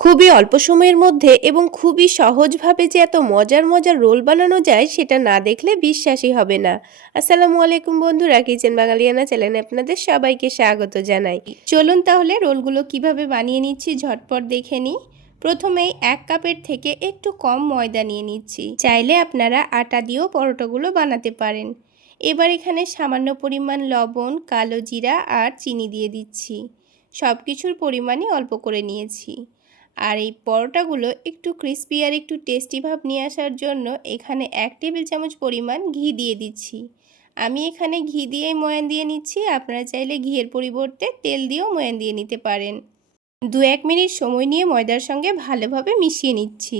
খুবই অল্প সময়ের মধ্যে এবং খুবই সহজভাবে যে এত মজার মজার রোল বানানো যায় সেটা না দেখলে বিশ্বাসই হবে না। আসসালামু আলাইকুম বন্ধুরা, কিচেন বাঙালিয়ানা চ্যানেলে আপনাদের সবাইকে স্বাগত জানাই। চলুন তাহলে রোলগুলো কিভাবে বানিয়ে নিচ্ছি ঝটপট দেখে নিই। প্রথমেই 1 কাপের থেকে একটু কম ময়দা নিয়ে নিচ্ছি। চাইলে আপনারা আটা দিয়েও পরোটাগুলো বানাতে পারেন। এবার এখানে সামান্য পরিমাণ লবণ, কালো জিরা আর চিনি দিয়ে দিচ্ছি। সব কিছুর পরিমাণই অল্প করে নিয়েছি। আর এই পরোটাগুলো একটু ক্রিস্পি আর একটু টেস্টি ভাব নিয়ে আসার জন্য এখানে 1 টেবিল চামচ পরিমাণ ঘি দিয়ে দিচ্ছি। আমি এখানে ঘি দিয়েই ময়ান দিয়ে নিচ্ছি, আপনারা চাইলে ঘিয়ের পরিবর্তে তেল দিয়েও ময়ান দিয়ে নিতে পারেন। 2-1 মিনিট সময় নিয়ে ময়দার সঙ্গে ভালোভাবে মিশিয়ে নিচ্ছি।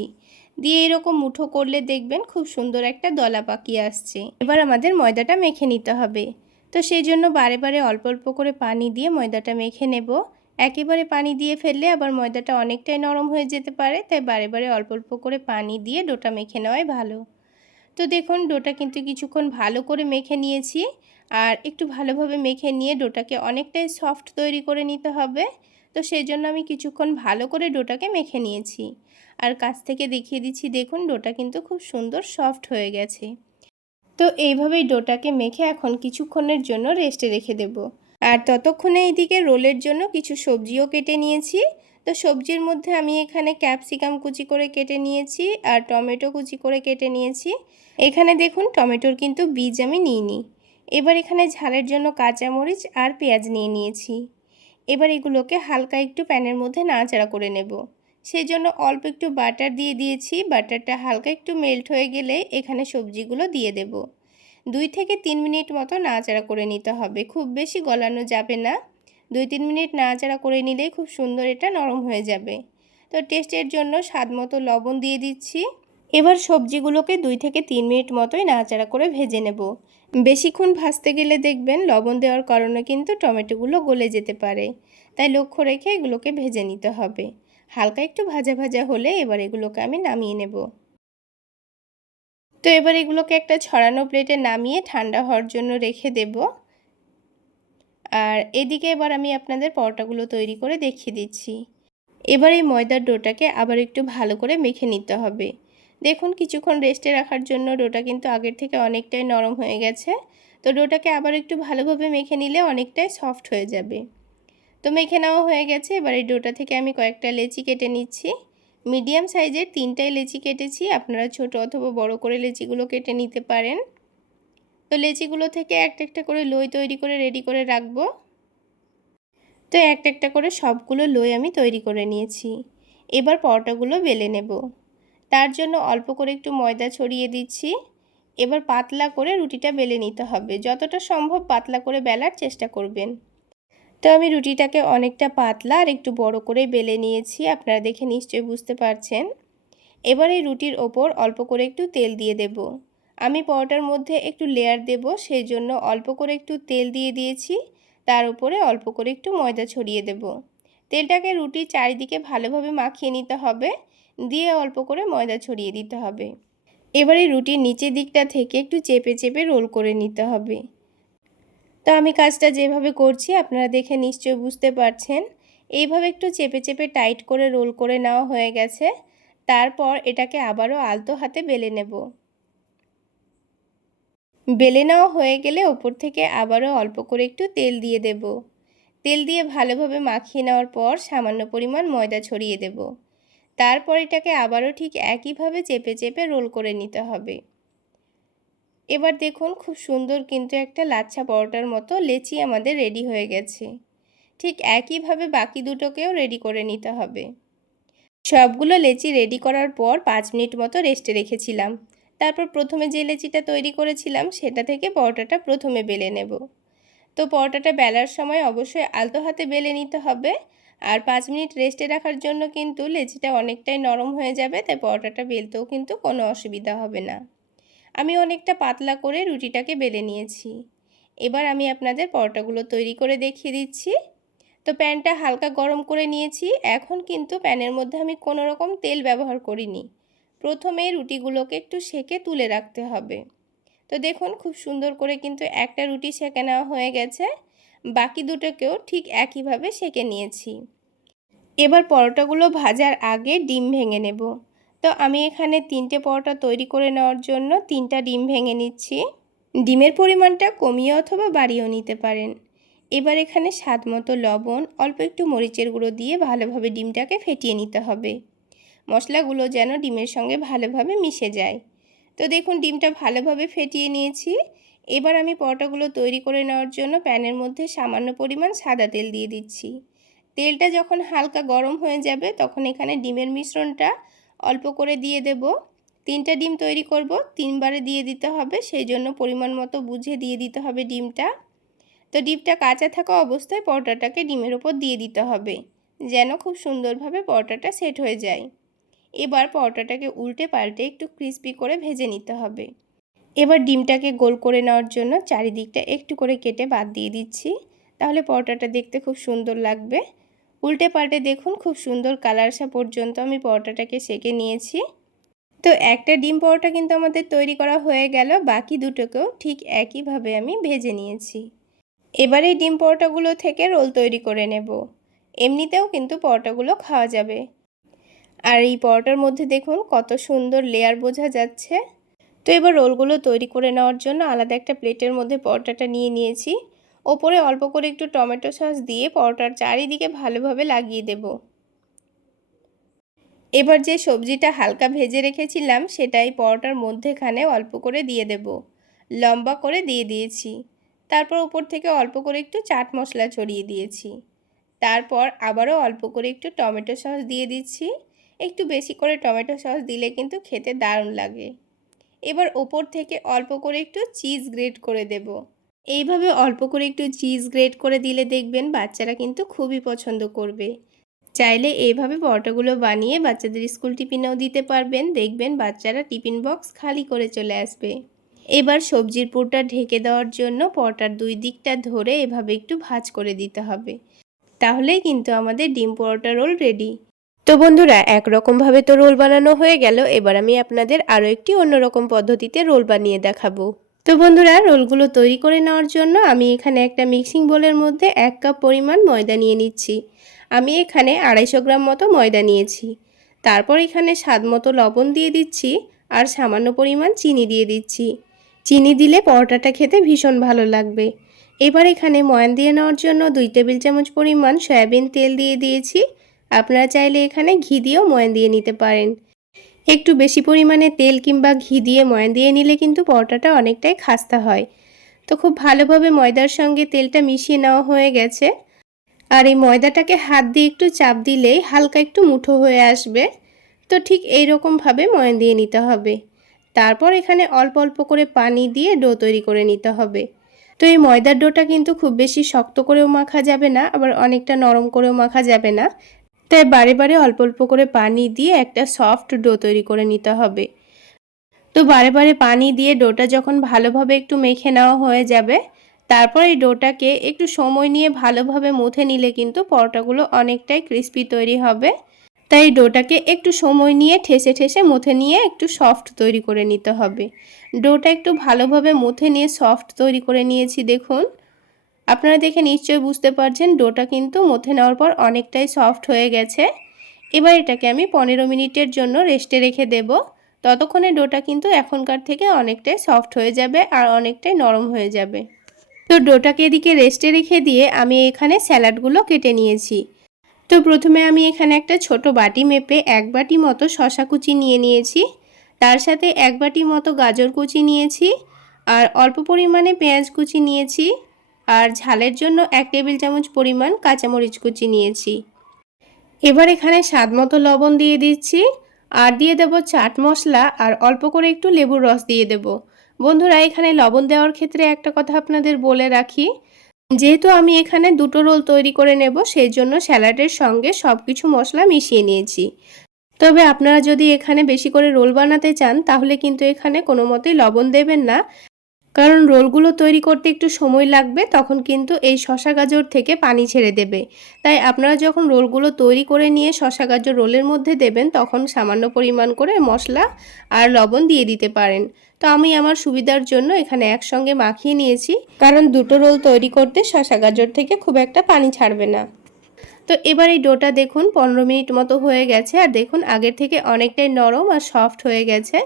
দিয়ে এরকম মুঠো করলে দেখবেন খুব সুন্দর একটা দলা পাকিয়ে আসছে। এবার আমাদের ময়দাটা মেখে নিতে হবে। তো সেই জন্য বারে বারে অল্প অল্প করে পানি দিয়ে ময়দাটা মেখে নেব। একেবারে পানি দিয়ে ফেললে আবার ময়দাটা অনেকটাই নরম হয়ে যেতে পারে, তাই বারে বারে অল্প অল্প করে পানি দিয়ে ডোটা মেখে নেওয়াই ভালো। তো দেখুন ডোটা কিন্তু কিছুক্ষণ ভালো করে মেখে নিয়েছি। আর একটু ভালোভাবে মেখে নিয়ে ডোটাকে অনেকটাই সফট তৈরি করে নিতে হবে। তো সেই জন্য আমি কিছুক্ষণ ভালো করে ডোটাকে মেখে নিয়েছি। আর কাছ থেকে দেখিয়ে দিচ্ছি, দেখুন ডোটা কিন্তু খুব সুন্দর সফট হয়ে গেছে। তো এইভাবেই ডোটাকে মেখে এখন কিছুক্ষণের জন্য রেস্টে রেখে দেব। আর ততক্ষণে এইদিকে রোলের জন্য কিছু সবজিও কেটে নিয়েছি। তো সবজির মধ্যে আমি এখানে ক্যাপসিকাম কুচি করে কেটে নিয়েছি আর টমেটো কুচি করে কেটে নিয়েছি। এখানে দেখুন টমেটোর কিন্তু বীজ আমি নিইনি। এবার এখানে ঝালের জন্য কাঁচামরিচ আর পেঁয়াজ নিয়ে নিয়েছি। এবার এগুলোকে হালকা একটু প্যানের মধ্যে নাড়াচাড়া করে নেব। সেই জন্য অল্প একটু বাটার দিয়ে দিয়েছি। বাটারটা হালকা একটু মেল্ট হয়ে গেলে এখানে সবজিগুলো দিয়ে দেব। 2 থেকে 3 মিনিট মতো নাড়াচাড়া করে নিতে হবে, খুব বেশি গলানো যাবে না। 2-3 মিনিট নাড়াচাড়া করে নিলেই খুব সুন্দর এটা নরম হয়ে যাবে। তো টেস্টের জন্য স্বাদ মতো লবণ দিয়ে দিচ্ছি। এবার সবজিগুলোকে 2 থেকে 3 মিনিট মতোই নাড়াচাড়া করে ভেজে নেব। বেশিক্ষণ ভাজতে গেলে দেখবেন লবণ দেওয়ার কারণে কিন্তু টমেটোগুলো গলে যেতে পারে, তাই লক্ষ্য রেখে এগুলোকে ভেজে নিতে হবে। হালকা একটু ভাজা ভাজা হলে এবার এগুলোকে আমি নামিয়ে নেব। তো এবার এগুলোকে একটা ছড়ানো প্লেটে নামিয়ে ঠান্ডা হওয়ার জন্য রেখে দেব। আর এদিকে এবার আমি আপনাদের পরোটাগুলো তৈরি করে দেখিয়ে দিচ্ছি। এবার এই ময়দার ডোটাকে আবার একটু ভালো করে মেখে নিতে হবে। দেখুন কিছুক্ষণ রেস্টে রাখার জন্য ডোটা কিন্তু আগের থেকে অনেকটাই নরম হয়ে গেছে। তো ডোটাকে আবার একটু ভালোভাবে মেখে নিলে অনেকটাই সফট হয়ে যাবে। তো মেখে নেওয়া হয়ে গেছে। এবার এই ডোটা থেকে আমি কয়েকটা লেচি কেটে নিচ্ছি। মিডিয়াম সাইজের 3টাই লেচি কেটেছি, আপনারা ছোট অথবা বড় করে লেচিগুলো কেটে নিতে পারেন। তো লেচিগুলো থেকে একটা একটা করে লই তৈরি করে রেডি করে রাখবো। তো একটা একটা করে সবগুলো লই আমি তৈরি করে নিয়েছি। এবার পরোটাগুলো বেলে নেব। তার জন্য অল্প করে একটু ময়দা ছড়িয়ে দিচ্ছি। এবার পাতলা করে রুটিটা বেলে নিতে হবে, যতটা সম্ভব পাতলা করে বেলার চেষ্টা করবেন। তো আমি রুটিটাকে অনেকটা পাতলা আর একটু বড় করে বেলে নিয়েছি, আপনারা দেখে নিশ্চয়ই বুঝতে পারছেন। এবার এই রুটির ওপর অল্প করে একটু তেল দিয়ে দেব। আমি পরোটার মধ্যে একটু লেয়ার দেব, সেই জন্য অল্প করে একটু তেল দিয়ে দিয়েছি। তার উপরে অল্প করে একটু ময়দা ছড়িয়ে দেব। তেলটাকে রুটির চারিদিকে ভালোভাবে মাখিয়ে নিতে হবে, দিয়ে অল্প করে ময়দা ছড়িয়ে দিতে হবে। এবারে রুটির নিচের দিকটা থেকে একটু চেপে চেপে রোল করে নিতে হবে। তো আমি কাজটা যেভাবে করছি আপনারা দেখে নিশ্চয়ই বুঝতে পারছেন। এইভাবে একটু চেপে চেপে টাইট করে রোল করে নেওয়া হয়ে গেছে। তারপর এটাকে আবারও আলতো হাতে বেলে নেব। বেলে নেওয়া হয়ে গেলে ওপর থেকে আবারও অল্প করে একটু তেল দিয়ে দেব। তেল দিয়ে ভালোভাবে মাখিয়ে নেওয়ার পর সামান্য পরিমাণ ময়দা ছড়িয়ে দেব। তারপর এটাকে আবারও ঠিক একইভাবে চেপে চেপে রোল করে নিতে হবে। এবার দেখুন খুব সুন্দর কিন্তু একটা লাচ্ছা পরোটার মতো লেচি আমাদের রেডি হয়ে গেছে। ঠিক একইভাবে বাকি দুটোকেও রেডি করে নিতে হবে। সবগুলো লেচি রেডি করার পর 5 মিনিট মতো রেস্টে রেখেছিলাম। তারপর প্রথমে যে লেচিটা তৈরি করেছিলাম সেটা থেকে পরোটাটা প্রথমে বেলে নেব। তো পরোটাটা বেলার সময় অবশ্যই আলতো হাতে বেলে নিতে হবে। আর 5 মিনিট রেস্টে রাখার জন্য কিন্তু লেচিটা অনেকটাই নরম হয়ে যাবে, তাই পরোটাটা বেলতেও কিন্তু কোনো অসুবিধা হবে না। আমি অনেকটা পাতলা করে রুটিটাকে বেলে নিয়েছি। এবার আমি আপনাদের পরোটাগুলো তৈরি করে দেখিয়ে দিচ্ছি। তো প্যানটা হালকা গরম করে নিয়েছি। এখন কিন্তু প্যানের মধ্যে আমি কোনো রকম তেল ব্যবহার করিনি। প্রথমে রুটিগুলোকে একটু সেঁকে তুলে রাখতে হবে। তো দেখুন খুব সুন্দর করে কিন্তু একটা রুটি সেঁকে নেওয়া হয়ে গেছে। বাকি দুটোকেও ঠিক একইভাবে সেঁকে নিয়েছি। এবার পরোটাগুলো ভাজার আগে ডিম ভেঙে নেব। তো আমি এখানে 3টে পরোটা তৈরি করে নেওয়ার জন্য 3টা ডিম ভেঙে নিচ্ছি। ডিমের পরিমাণটা কমিয়ে অথবা বাড়িয়েও নিতে পারেন। এবার এখানে স্বাদ মতো লবণ, অল্প একটু মরিচের গুঁড়ো দিয়ে ভালোভাবে ডিমটাকে ফেটিয়ে নিতে হবে। মশলাগুলো যেন ডিমের সঙ্গে ভালোভাবে মিশে যায়। তো দেখুন ডিমটা ভালোভাবে ফেটিয়ে নিয়েছি। এবার আমি পরোটাগুলো তৈরি করে নেওয়ার জন্য প্যানের মধ্যে সামান্য পরিমাণ সাদা তেল দিয়ে দিচ্ছি। তেলটা যখন হালকা গরম হয়ে যাবে তখন এখানে ডিমের মিশ্রণটা অল্প করে দিয়ে দেব। 3টা ডিম তৈরি করব, 3বারে দিয়ে দিতে হবে, সেই জন্য পরিমাণ মতো বুঝে দিয়ে দিতে হবে ডিমটা। তো ডিমটা কাঁচা থাকা অবস্থায় পরোটাটাকে ডিমের ওপর দিয়ে দিতে হবে, যেন খুব সুন্দরভাবে পরোটাটা সেট হয়ে যায়। এবার পরোটাটাকে উল্টে পাল্টে একটু ক্রিস্পি করে ভেজে নিতে হবে। এবার ডিমটাকে গোল করে নেওয়ার জন্য চারিদিকটা একটু করে কেটে বাদ দিয়ে দিচ্ছি, তাহলে পরোটাটা দেখতে খুব সুন্দর লাগবে। উল্টে পাল্টে দেখুন খুব সুন্দর কালার আসা পর্যন্ত আমি পরোটাটাকে সেঁকে নিয়েছি। তো একটা ডিম পরোটা কিন্তু আমাদের তৈরি করা হয়ে গেল, বাকি দুটোকেও ঠিক একইভাবে আমি ভেজে নিয়েছি। এবার এই ডিম পরোটাগুলো থেকে রোল তৈরি করে নেব। এমনিতেও কিন্তু পরোটাগুলো খাওয়া যাবে। আর এই পরোটার মধ্যে দেখুন কত সুন্দর লেয়ার বোঝা যাচ্ছে। তো এবার রোলগুলো তৈরি করে নেওয়ার জন্য আলাদা একটা প্লেটের মধ্যে পরোটাটা নিয়ে নিয়েছি। ওপরে অল্প করে একটু টমেটো সস দিয়ে পরোটার চারিদিকে ভালোভাবে লাগিয়ে দেব। এবার যে সবজিটা হালকা ভেজে রেখেছিলাম সেটাই পরোটার মধ্যেখানে অল্প করে দিয়ে দেব। লম্বা করে দিয়ে দিয়েছি। তারপর উপর থেকে অল্প করে একটু চাট মশলা ছড়িয়ে দিয়েছি। তারপর আবারও অল্প করে একটু টমেটো সস দিয়ে দিচ্ছি। একটু বেশি করে টমেটো সস দিলে কিন্তু খেতে দারুণ লাগে। এবার ওপর থেকে অল্প করে একটু চিজ গ্রেট করে দেব। এইভাবে অল্প করে একটু চিজ গ্রেট করে দিলে দেখবেন বাচ্চারা কিন্তু খুবই পছন্দ করবে। চাইলে এইভাবে পরোটাগুলো বানিয়ে বাচ্চাদের স্কুল টিফিনেও দিতে পারবেন, দেখবেন বাচ্চারা টিফিন বক্স খালি করে চলে আসবে। এবার সবজির পুরটা ঢেকে দেওয়ার জন্য পরোটার 2 দিকটা ধরে এভাবে একটু ভাঁজ করে দিতে হবে, তাহলেই কিন্তু আমাদের ডিম পরোটা রোল রেডি। তো বন্ধুরা, একরকমভাবে তো রোল বানানো হয়ে গেল, এবার আমি আপনাদের আরও একটি অন্যরকম পদ্ধতিতে রোল বানিয়ে দেখাবো। তো বন্ধুরা, রোলগুলো তৈরি করে নেওয়ার জন্য আমি এখানে একটা মিক্সিং বোলের মধ্যে 1 কাপ পরিমাণ ময়দা নিয়ে নিচ্ছি। আমি এখানে 250 গ্রাম মতো ময়দা নিয়েছি। তারপর এখানে স্বাদ মতো লবণ দিয়ে দিচ্ছি আর সামান্য পরিমাণ চিনি দিয়ে দিচ্ছি। চিনি দিলে পরোটাটা খেতে ভীষণ ভালো লাগবে। এবার এখানে ময়ান দিয়ে নেওয়ার জন্য 2 টেবিল চামচ পরিমাণ সয়াবিন তেল দিয়ে দিয়েছি। আপনারা চাইলে এখানে ঘি দিয়েও ময়ান দিয়ে নিতে পারেন। একটু বেশি পরিমাণে তেল কিংবা ঘি দিয়ে ময়ান দিয়ে নিলে কিন্তু পরোটাটা অনেকটাই খাস্তা হয়। তো খুব ভালোভাবে ময়দার সঙ্গে তেলটা মিশিয়ে নেওয়া হয়ে গেছে। আর এই ময়দাটাকে হাত দিয়ে একটু চাপ দিলেই হালকা একটু মুঠো হয়ে আসবে। তো ঠিক এই রকমভাবে ময়ান দিয়ে নিতে হবে। তারপর এখানে অল্প অল্প করে পানি দিয়ে ডো তৈরি করে নিতে হবে। তো এই ময়দার ডোটা কিন্তু খুব বেশি শক্ত করেও মাখা যাবে না, আবার অনেকটা নরম করেও মাখা যাবে না। তাই বারে বারে অল্প অল্প করে পানি দিয়ে একটা সফট ডো তৈরি করে নিতে হবে। তো বারে বারে পানি দিয়ে ডোটা যখন ভালোভাবে একটু মেখে নেওয়া হয়ে যাবে, তারপর এই ডোটাকে একটু সময় নিয়ে ভালোভাবে মুথে নিলে কিন্তু পরোটাগুলো অনেকটাই ক্রিস্পি তৈরি হবে। তাই ডোটাকে একটু সময় নিয়ে ঠেসে ঠেসে মুথে নিয়ে একটু সফট তৈরি করে নিতে হবে। ডোটা একটু ভালোভাবে মুথে নিয়ে সফট তৈরি করে নিয়েছি দেখুন। আপনারা দেখে নিশ্চয়ই বুঝতে পারছেন ডোটা কিন্তু মুথে নেওয়ার পর অনেকটাই সফট হয়ে গেছে। এবার এটাকে আমি 15 মিনিটের জন্য রেস্টে রেখে দেব। ততক্ষণে ডোটা কিন্তু এখনকার থেকে অনেকটাই সফট হয়ে যাবে আর অনেকটাই নরম হয়ে যাবে। তো ডোটাকে এদিকে রেস্টে রেখে দিয়ে আমি এখানে স্যালাডগুলো কেটে নিয়েছি। তো প্রথমে আমি এখানে একটা ছোট বাটি মেপে 1 বাটি মতো শসা কুচি নিয়ে নিয়েছি। তার সাথে 1 বাটি মতো গাজর কুচি নিয়েছি আর অল্প পরিমাণে পেঁয়াজ কুচি নিয়েছি আর ঝালের জন্য 1 টেবিল চামচ পরিমাণ কাঁচামরিচ কুচি নিয়েছি। এবার এখানে স্বাদ মতো লবণ দিয়ে দিচ্ছি আর দিয়ে দেব চাট মশলা আর অল্প করে একটু লেবুর রস দিয়ে দেব। বন্ধুরা, এখানে লবণ দেওয়ার ক্ষেত্রে একটা কথা আপনাদের বলে রাখি, যেহেতু আমি এখানে 2টো রোল তৈরি করে নেব সেই জন্য স্যালাডের সঙ্গে সব কিছু মশলা মিশিয়ে নিয়েছি। তবে আপনারা যদি এখানে বেশি করে রোল বানাতে চান তাহলে কিন্তু এখানে কোনো মতেই লবণ দেবেন না, কারণ রোলগুলো তৈরি করতে একটু সময় লাগবে, তখন কিন্তু এই শসা গাজর থেকে পানি ছেড়ে দেবে। তাই আপনারা যখন রোলগুলো তৈরি করে নিয়ে শসা গাজর রোলের মধ্যে দেবেন তখন সামান্য পরিমাণ করে মশলা আর লবণ দিয়ে দিতে পারেন। তো আমি আমার সুবিধার জন্য এখানে একসঙ্গে মাখিয়ে নিয়েছি, কারণ 2টো রোল তৈরি করতে শসা গাজর থেকে খুব একটা পানি ছাড়বে না। তো এবার এই ডোটা দেখুন 15 মিনিট মতো হয়ে গেছে, আর দেখুন আগের থেকে অনেকটাই নরম আর সফট হয়ে গেছে।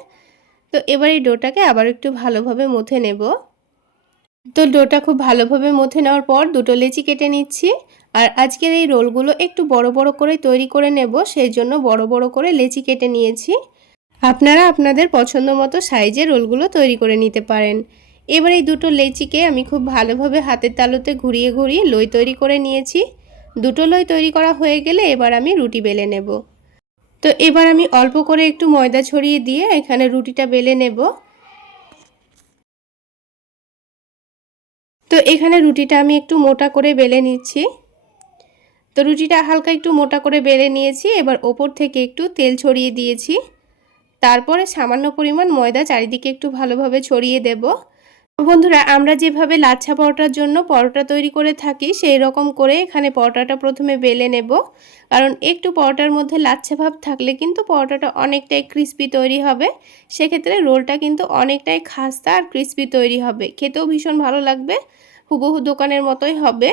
তো এবার এই ডোটাকে আবার একটু ভালোভাবে মথে নেব। তো ডোটা খুব ভালোভাবে মথে নেওয়ার পর দুটো লেচি কেটে নিচ্ছি। আর আজকের এই রোলগুলো একটু বড় বড় করে তৈরি করে নেব, সেই জন্য বড় বড় করে লেচি কেটে নিয়েছি। আপনারা আপনাদের পছন্দ মতো সাইজের রোলগুলো তৈরি করে নিতে পারেন। এবার এই দুটো লেচিকে আমি খুব ভালোভাবে হাতের তালুতে ঘুরিয়ে ঘুরিয়ে লই তৈরি করে নিয়েছি। দুটো লই তৈরি করা হয়ে গেলে এবার আমি রুটি বেলে নেব। তো এবার আমি অল্প করে একটু ময়দা ছড়িয়ে দিয়ে এখানে রুটিটা বেলে নেব। তো এখানে রুটিটা আমি একটু মোটা করে বেলে নিচ্ছি। তো রুটিটা হালকা একটু মোটা করে বেলে নিয়েছি। এবার ওপর থেকে একটু তেল ছড়িয়ে দিয়েছি। তারপরে সামান্য পরিমাণ ময়দা চারিদিকে একটু ভালোভাবে ছড়িয়ে দেব। বন্ধুরা, আমরা যেভাবে লাচ্ছা পরোটার জন্য পরোটা তৈরি করে থাকি সেই রকম করে এখানে পরোটাটা প্রথমে বেলে নেব। কারণ একটু পরোটার মধ্যে লাচ্ছা ভাব থাকলে কিন্তু পরোটাটা অনেকটাই ক্রিস্পি তৈরি হবে। সেক্ষেত্রে রোলটা কিন্তু অনেকটাই খাস্তা আর ক্রিস্পি তৈরি হবে, খেতেও ভীষণ ভালো লাগবে, হুবহু দোকানের মতোই হবে।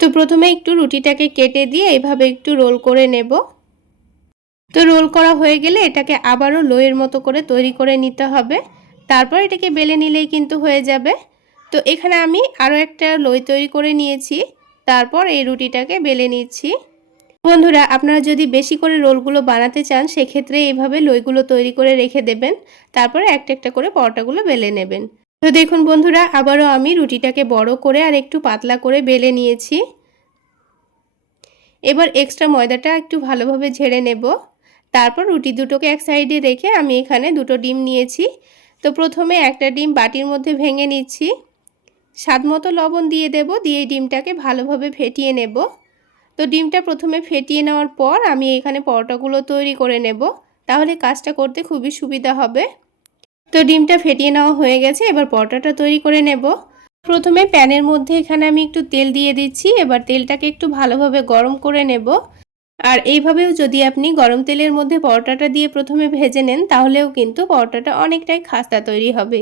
তো প্রথমে একটু রুটিটাকে কেটে দিয়ে এভাবে একটু রোল করে নেব। তো রোল করা হয়ে গেলে এটাকে আবারও লোয়ের মতো করে তৈরি করে নিতে হবে। তারপর এটাকে বেলে নিলেই কিন্তু হয়ে যাবে। তো এখানে আমি আরও একটা লই তৈরি করে নিয়েছি। তারপর এই রুটিটাকে বেলে নিচ্ছি। বন্ধুরা, আপনারা যদি বেশি করে রোলগুলো বানাতে চান সেক্ষেত্রে এইভাবে লইগুলো তৈরি করে রেখে দেবেন। তারপরে একটা একটা করে পরোটাগুলো বেলে নেবেন। তো দেখুন বন্ধুরা, আবারও আমি রুটিটাকে বড় করে আর একটু পাতলা করে বেলে নিয়েছি। এবার এক্সট্রা ময়দাটা একটু ভালোভাবে ঝেড়ে নেব। তারপর রুটি দুটোকে এক সাইডে রেখে আমি এখানে দুটো ডিম নিয়েছি। তো প্রথমে একটা ডিম বাটির মধ্যে ভেঙে নিচ্ছি। স্বাদমতো লবণ দিয়ে দেব, দিয়ে ডিমটাকে ভালোভাবে ফেটিয়ে নেব। তো ডিমটা প্রথমে ফেটিয়ে নেওয়ার পর আমি এখানে পরোটাগুলো তৈরি করে নেব, তাহলে কাজটা করতে খুবই সুবিধা হবে। তো ডিমটা ফেটিয়ে নেওয়া হয়ে গেছে, এবার পরোটাটা তৈরি করে নেব। প্রথমে প্যানের মধ্যে এখানে আমি একটু তেল দিয়ে দিচ্ছি। এবার তেলটাকে একটু ভালোভাবে গরম করে নেব। আর এইভাবেও যদি আপনি গরম তেলের মধ্যে পরোটাটা দিয়ে প্রথমে ভেজে নেন তাহলেও কিন্তু পরোটাটা অনেকটাই খাস্তা তৈরি হবে।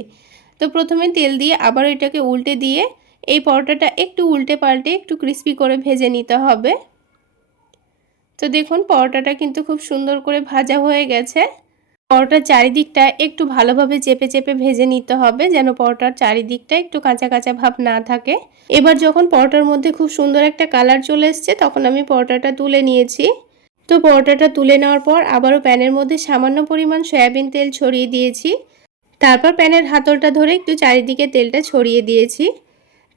তো প্রথমে তেল দিয়ে আবার এটাকে উল্টে দিয়ে এই পরোটাটা একটু উল্টে পাল্টে একটু ক্রিস্পি করে ভেজে নিতে হবে। তো দেখুন পরোটাটা কিন্তু খুব সুন্দর করে ভাজা হয়ে গেছে। পরোটার চারিদিকটা একটু ভালোভাবে চেপে চেপে ভেজে নিতে হবে, যেন পরোটার চারিদিকটা একটু কাঁচা কাঁচা ভাব না থাকে। এবার যখন পরোটার মধ্যে খুব সুন্দর একটা কালার চলে এসছে তখন আমি পরোটাটা তুলে নিয়েছি। তো পরোটাটা তুলে নেওয়ার পর আবারও প্যানের মধ্যে সামান্য পরিমাণ সয়াবিন তেল ছড়িয়ে দিয়েছি। তারপর প্যানের হাতলটা ধরে একটু চারিদিকে তেলটা ছড়িয়ে দিয়েছি।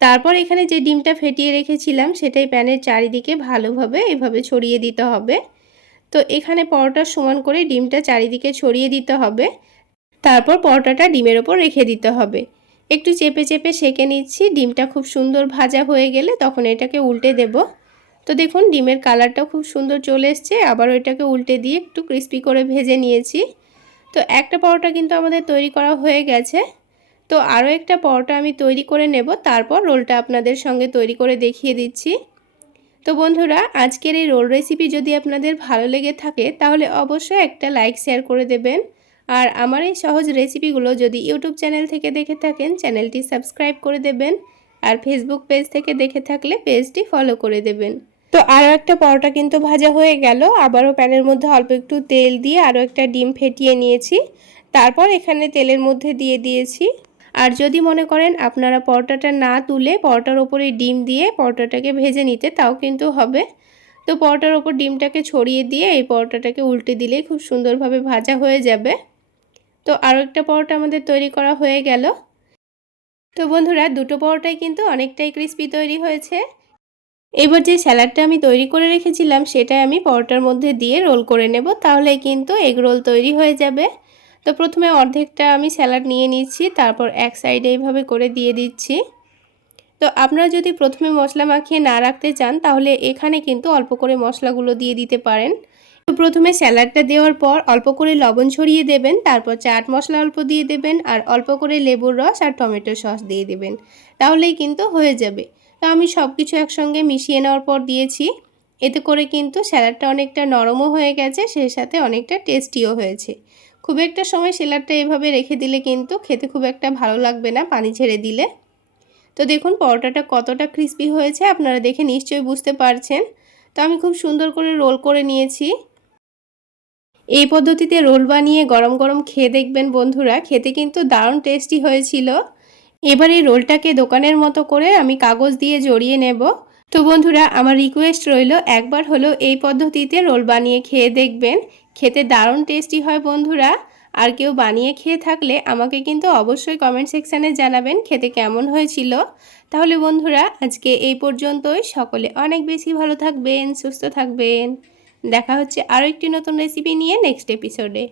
তারপর এখানে যে ডিমটা ফেটিয়ে রেখেছিলাম সেটাই প্যানের চারিদিকে ভালোভাবে এভাবে ছড়িয়ে দিতে হবে। তো এখানে পরোটার সমান করে ডিমটা চারিদিকে ছড়িয়ে দিতে হবে। তারপর পরোটাটা ডিমের ওপর রেখে দিতে হবে। একটু চেপে চেপে সেঁকে নিচ্ছি। ডিমটা খুব সুন্দর ভাজা হয়ে গেলে তখন এটাকে উল্টে দেব। তো দেখুন ডিমের কালারটাও খুব সুন্দর চলে এসছে। আবারও এটাকে উল্টে দিয়ে একটু ক্রিস্পি করে ভেজে নিয়েছি। তো একটা পরোটা কিন্তু আমাদের তৈরি করা হয়ে গেছে। তো আরও একটা পরোটা আমি তৈরি করে নেব, তারপর রোলটা আপনাদের সঙ্গে তৈরি করে দেখিয়ে দিচ্ছি। তো বন্ধুরা, আজকের এই রোল রেসিপি যদি আপনাদের ভালো লেগে থাকে তাহলে অবশ্যই একটা লাইক শেয়ার করে দেবেন। আর আমার এই সহজ রেসিপিগুলো যদি ইউটিউব চ্যানেল থেকে দেখে থাকেন চ্যানেলটি সাবস্ক্রাইব করে দেবেন। আর ফেসবুক পেজ থেকে দেখে থাকলে পেজটি ফলো করে দেবেন। তো আরও একটা পরোটা কিন্তু ভাজা হয়ে গেল। আবারও প্যানের মধ্যে অল্প একটু তেল দিয়ে আরও একটা ডিম ফেটিয়ে নিয়েছি। তারপর এখানে তেলের মধ্যে দিয়ে দিয়েছি। আর যদি মনে করেন আপনারা পরোটাটা না তুলে পরোটার ওপরে ডিম দিয়ে পরোটাটাকে ভেজে নিতে, তাও কিন্তু হবে। তো পরোটার ওপর ডিমটাকে ছড়িয়ে দিয়ে এই পরোটাটাকে উল্টে দিলেই খুব সুন্দরভাবে ভাজা হয়ে যাবে। তো আরও একটা পরোটা আমাদের তৈরি করা হয়ে গেল। তো বন্ধুরা, দুটো পরোটাই কিন্তু অনেকটাই ক্রিস্পি তৈরি হয়েছে। এবার যে স্যালাডটা আমি তৈরি করে রেখেছিলাম সেটাই আমি পরোটার মধ্যে দিয়ে রোল করে নেব, তাহলে কিন্তু এগ রোল তৈরি হয়ে যাবে। তো প্রথমে অর্ধেকটা আমি স্যালাড নিয়ে নিচ্ছি, তারপর এক সাইডে এইভাবে করে দিয়ে দিচ্ছি। তো আপনারা যদি প্রথমে মশলা মাখিয়ে না রাখতে চান তাহলে এখানে কিন্তু অল্প করে মশলাগুলো দিয়ে দিতে পারেন। তো প্রথমে স্যালাডটা দেওয়ার পর অল্প করে লবণ ছড়িয়ে দেবেন, তারপর চাট মশলা অল্প দিয়ে দেবেন, আর অল্প করে লেবুর রস আর টমেটো সস দিয়ে দেবেন, তাহলেই কিন্তু হয়ে যাবে। তো আমি সব কিছু একসঙ্গে মিশিয়ে নেওয়ার পর দিয়েছি। এতে করে কিন্তু স্যালাডটা অনেকটা নরমও হয়ে গেছে, সেই সাথে অনেকটা টেস্টিও হয়েছে। খুব একটা সময় স্যালাডটা এভাবে রেখে দিলে কিন্তু খেতে খুব একটা ভালো লাগবে না পানি ছেড়ে দিলে। তো দেখুন পরোটাটা কতটা ক্রিস্পি হয়েছে আপনারা দেখে নিশ্চয়ই বুঝতে পারছেন। তো আমি খুব সুন্দর করে রোল করে নিয়েছি। এই পদ্ধতিতে রোল বানিয়ে গরম গরম খেয়ে দেখবেন বন্ধুরা, খেতে কিন্তু দারুণ টেস্টি হয়েছিল। এবার এই রোলটাকে দোকানের মতো করে আমি কাগজ দিয়ে জড়িয়ে নেব। তো বন্ধুরা, আমার রিকোয়েস্ট রইল একবার হলেও এই পদ্ধতিতে রোল বানিয়ে খেয়ে দেখবেন, খেতে দারুণ টেস্টি হয় বন্ধুরা। আর কেউ বানিয়ে খেয়ে থাকলে আমাকে কিন্তু অবশ্যই কমেন্ট সেকশানে জানাবেন খেতে কেমন হয়েছিল। তাহলে বন্ধুরা, আজকে এই পর্যন্তই। সকলে অনেক বেশি ভালো থাকবেন, সুস্থ থাকবেন। দেখা হচ্ছে আরও একটি নতুন রেসিপি নিয়ে নেক্সট এপিসোডে।